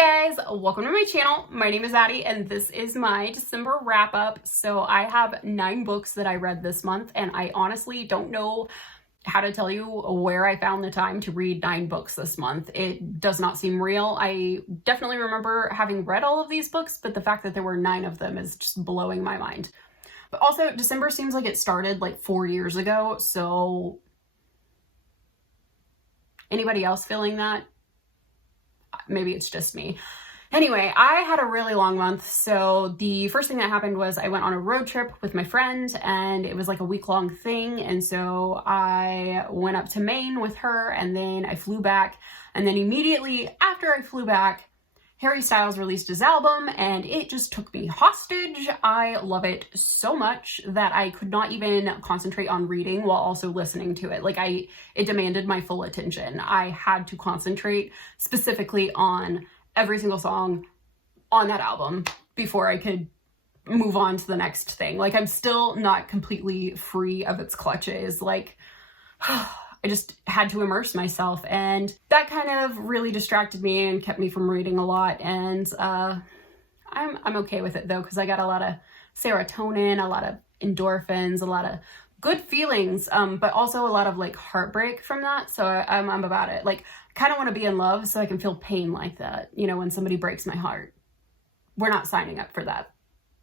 Hey guys, welcome to my channel. My name is Addie and this is my December wrap up. So I have 9 books that I read this month and I honestly don't know how to tell you where I found the time to read 9 books this month. It does not seem real. I definitely remember having read all of these books, but the fact that there were 9 of them is just blowing my mind. But also December seems like it started like 4 years ago. So anybody else feeling that? Maybe it's just me. Anyway, I had a really long month. So the first thing that happened was I went on a road trip with my friend and it was like a week-long thing. And so I went up to Maine with her and then I flew back. And then immediately after I flew back, Harry Styles released his album and it just took me hostage. I love it so much that I could not even concentrate on reading while also listening to it. It demanded my full attention. I had to concentrate specifically on every single song on that album before I could move on to the next thing. I'm still not completely free of its clutches. I just had to immerse myself and that kind of really distracted me and kept me from reading a lot. And I'm okay with it though, because I got a lot of serotonin, a lot of endorphins, a lot of good feelings, but also a lot of heartbreak from that. So I'm about it. I kind of want to be in love so I can feel pain like that, when somebody breaks my heart. We're not signing up for that,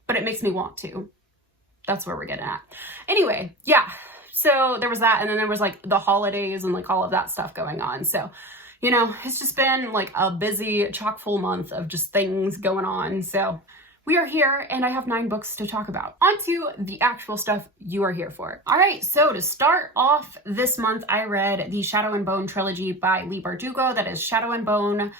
but it makes me want to. That's where we're getting at. Anyway, yeah. So there was that, and then there was the holidays and all of that stuff going on. So, it's just been a busy, chock full month of just things going on. So we are here and I have 9 books to talk about. On to the actual stuff you are here for. All right, so to start off this month, I read the Shadow and Bone trilogy by Leigh Bardugo. That is Shadow and Bone,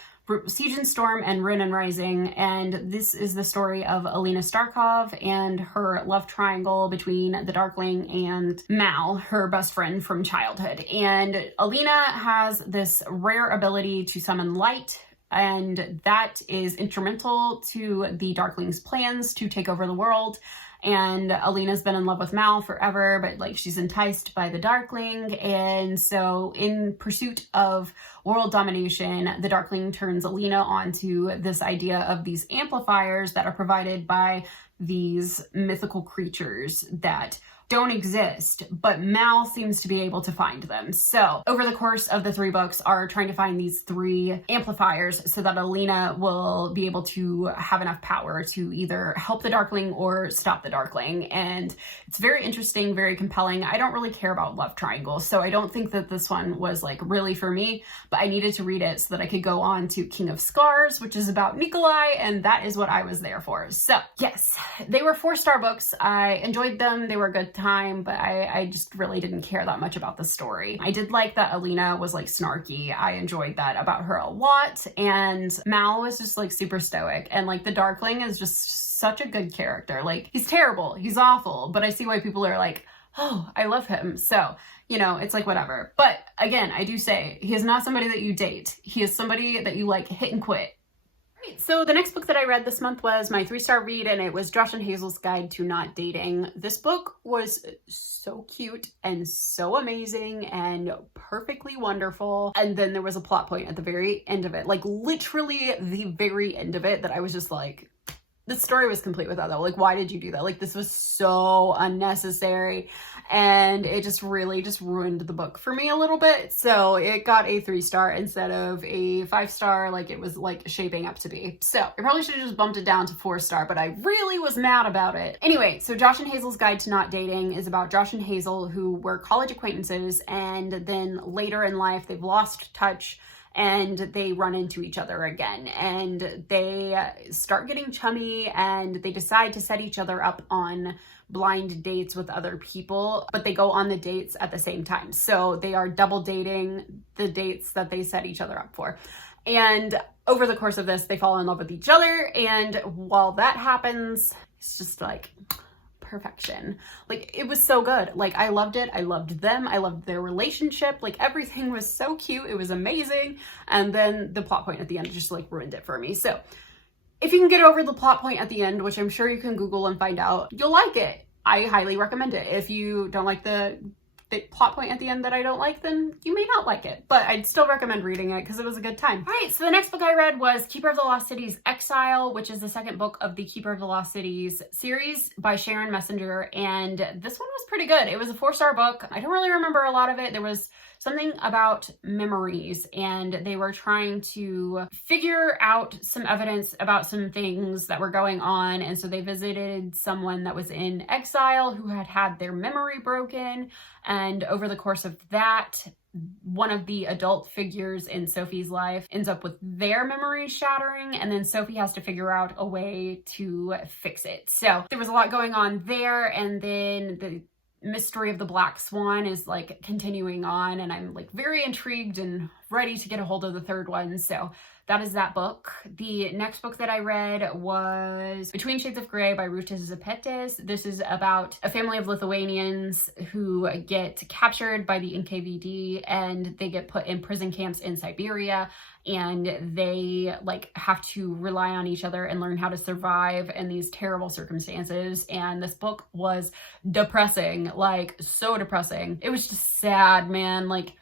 Siege and Storm, and Rin and Rising. And this is the story of Alina Starkov and her love triangle between the Darkling and Mal, her best friend from childhood. And Alina has this rare ability to summon light, and that is instrumental to the Darkling's plans to take over the world. And Alina's been in love with Mal forever, but she's enticed by the Darkling. And so in pursuit of world domination, the Darkling turns Alina onto this idea of these amplifiers that are provided by these mythical creatures that don't exist, but Mal seems to be able to find them. So over the course of the 3 books are trying to find these 3 amplifiers so that Alina will be able to have enough power to either help the Darkling or stop the Darkling. And it's very interesting, very compelling. I don't really care about love triangles, so I don't think that this one was really for me, but I needed to read it so that I could go on to King of Scars, which is about Nikolai, and that is what I was there for. So yes, they were 4-star books. I enjoyed them. They were a good time, but I just really didn't care that much about the story. I did like that Alina was snarky. I enjoyed that about her a lot, and Mal was just super stoic, and the Darkling is just such a good character. He's terrible, he's awful, but I see why people are oh, I love him. So, it's whatever. But again, I do say he is not somebody that you date. He is somebody that you hit and quit. So the next book that I read this month was my 3-star read, and it was Josh and Hazel's Guide to Not Dating. This book was so cute and so amazing and perfectly wonderful. And then there was a plot point at the very end of it, literally the very end of it, that I was just the story was complete without that. Why did you do that? This was so unnecessary. And it just really just ruined the book for me a little bit. So it got a 3-star instead of a 5-star it was shaping up to be. So I probably should have just bumped it down to 4-star, but I really was mad about it. Anyway, so Josh and Hazel's Guide to Not Dating is about Josh and Hazel, who were college acquaintances, and then later in life they've lost touch and they run into each other again, and they start getting chummy, and they decide to set each other up on blind dates with other people, but they go on the dates at the same time. So they are double dating the dates that they set each other up for. And over the course of this, they fall in love with each other. And while that happens, it's just perfection. It was so good. I loved it. I loved them. I loved their relationship. Everything was so cute. It was amazing. And then the plot point at the end just ruined it for me. So if you can get over the plot point at the end, which I'm sure you can Google and find out, you'll like it. I highly recommend it. If you don't like the the plot point at the end that I don't like, then you may not like it. But I'd still recommend reading it because it was a good time. All right, so the next book I read was Keeper of the Lost Cities Exile, which is the second book of the Keeper of the Lost Cities series by Sharon Messenger. And this one was pretty good. It was a 4-star book. I don't really remember a lot of it. There was something about memories, and they were trying to figure out some evidence about some things that were going on. And so they visited someone that was in exile who had had their memory broken. And over the course of that, one of the adult figures in Sophie's life ends up with their memories shattering, and then Sophie has to figure out a way to fix it. So there was a lot going on there, and then the mystery of the Black Swan is like continuing on, and I'm like very intrigued and ready to get a hold of the third one. So that is that book. The next book that I read was Between Shades of Grey by Ruta Zapetes. This is about a family of Lithuanians who get captured by the NKVD, and they get put in prison camps in Siberia, and they like have to rely on each other and learn how to survive in these terrible circumstances. And this book was depressing, like so depressing. It was just sad, man. Like,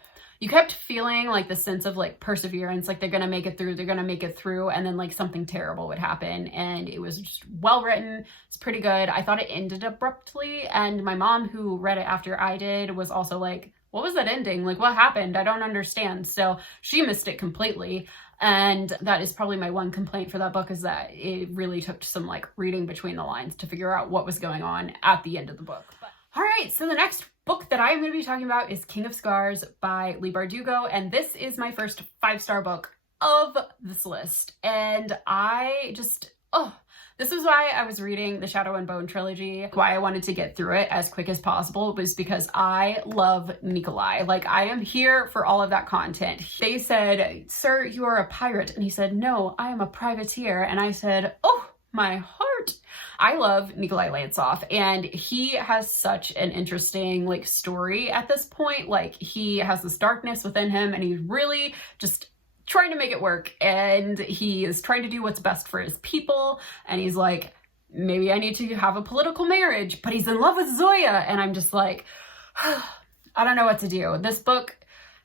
you kept feeling like the sense of like perseverance, like they're gonna make it through, and then like something terrible would happen. And it was just well written. It's pretty good. I thought it ended abruptly, and my mom, who read it after I did, was also like, what was that ending? Like, what happened? I don't understand. So she missed it completely. And that is probably my one complaint for that book, is that it really took some like reading between the lines to figure out what was going on at the end of the book. All right, so the next book that I'm going to be talking about is King of Scars by Leigh Bardugo, and this is my first 5-star book of this list. And I just, this is why I was reading the Shadow and Bone trilogy. Why I wanted to get through it as quick as possible was because I love Nikolai. Like, I am here for all of that content. They said, "Sir, you are a pirate." And he said, "No, I am a privateer." And I said, "Oh, my heart." I love Nikolai Lantsov, and he has such an interesting like story at this point. Like, he has this darkness within him, and he's really just trying to make it work, and he is trying to do what's best for his people. And he's like, maybe I need to have a political marriage, but he's in love with Zoya. And I'm just like, I don't know what to do. This book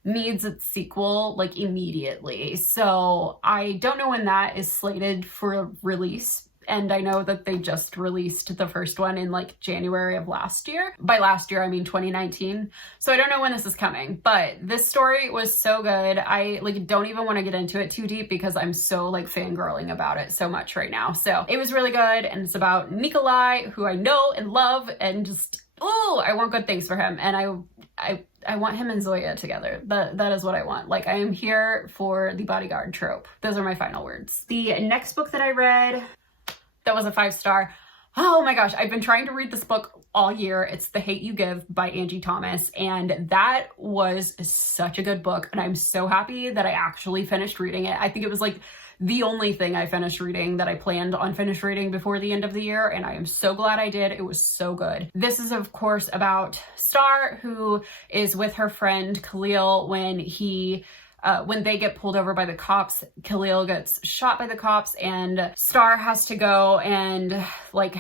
needs its sequel like immediately. So I don't know when that is slated for release. And I know that they just released the first one in like January of last year. By last year, I mean 2019. So I don't know when this is coming, but this story was so good. I like don't even want to get into it too deep because I'm so like fangirling about it so much right now. So it was really good. And it's about Nikolai, who I know and love, and just, I want good things for him. And I want him and Zoya together. That is what I want. Like, I am here for the bodyguard trope. Those are my final words. The next book that I read that was a 5-star. Oh my gosh, I've been trying to read this book all year. It's The Hate You Give by Angie Thomas, and that was such a good book, and I'm so happy that I actually finished reading it. I think it was like the only thing I finished reading that I planned on finish reading before the end of the year, and I am so glad I did. It was so good. This is, of course, about Star, who is with her friend Khalil when they get pulled over by the cops. Khalil gets shot by the cops, and Star has to go and like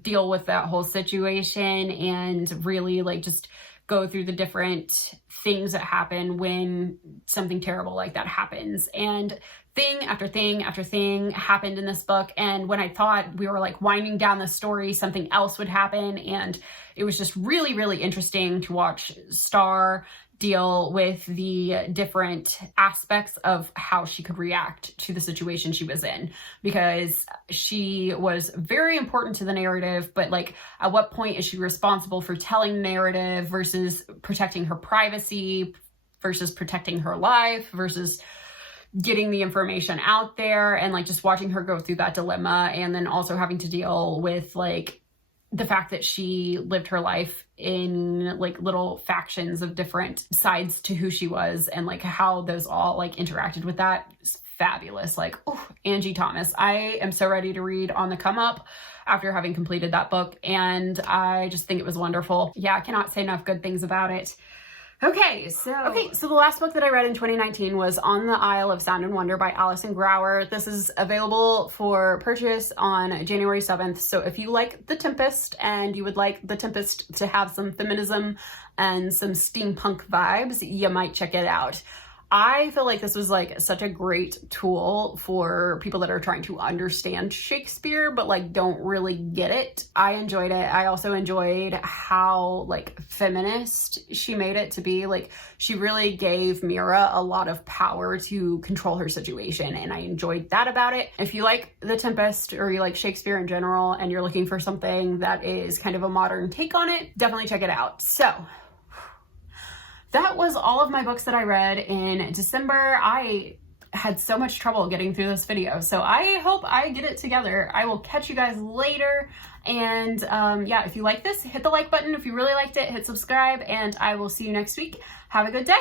deal with that whole situation and really like just go through the different things that happen when something terrible like that happens. And thing after thing after thing happened in this book. And when I thought we were like winding down the story, something else would happen. And it was just really, really interesting to watch Star deal with the different aspects of how she could react to the situation she was in, because she was very important to the narrative, but like at what point is she responsible for telling the narrative versus protecting her privacy versus protecting her life versus getting the information out there, and like just watching her go through that dilemma, and then also having to deal with like the fact that she lived her life in like little factions of different sides to who she was, and like how those all like interacted with that. It's fabulous. Like, Angie Thomas. I am so ready to read On the Come Up after having completed that book, and I just think it was wonderful. Yeah, I cannot say enough good things about it. Okay, so the last book that I read in 2019 was On the Isle of Sound and Wonder by Alison Grauer. This is available for purchase on January 7th. So if you like The Tempest and you would like The Tempest to have some feminism and some steampunk vibes, you might check it out. I feel like this was like such a great tool for people that are trying to understand Shakespeare, but like don't really get it. I enjoyed it. I also enjoyed how like feminist she made it to be. Like she really gave Mira a lot of power to control her situation, and I enjoyed that about it. If you like The Tempest or you like Shakespeare in general and you're looking for something that is kind of a modern take on it, definitely check it out. So that was all of my books that I read in December. I had so much trouble getting through this video, so I hope I get it together. I will catch you guys later. And yeah, if you like this, hit the like button. If you really liked it, hit subscribe, and I will see you next week. Have a good day.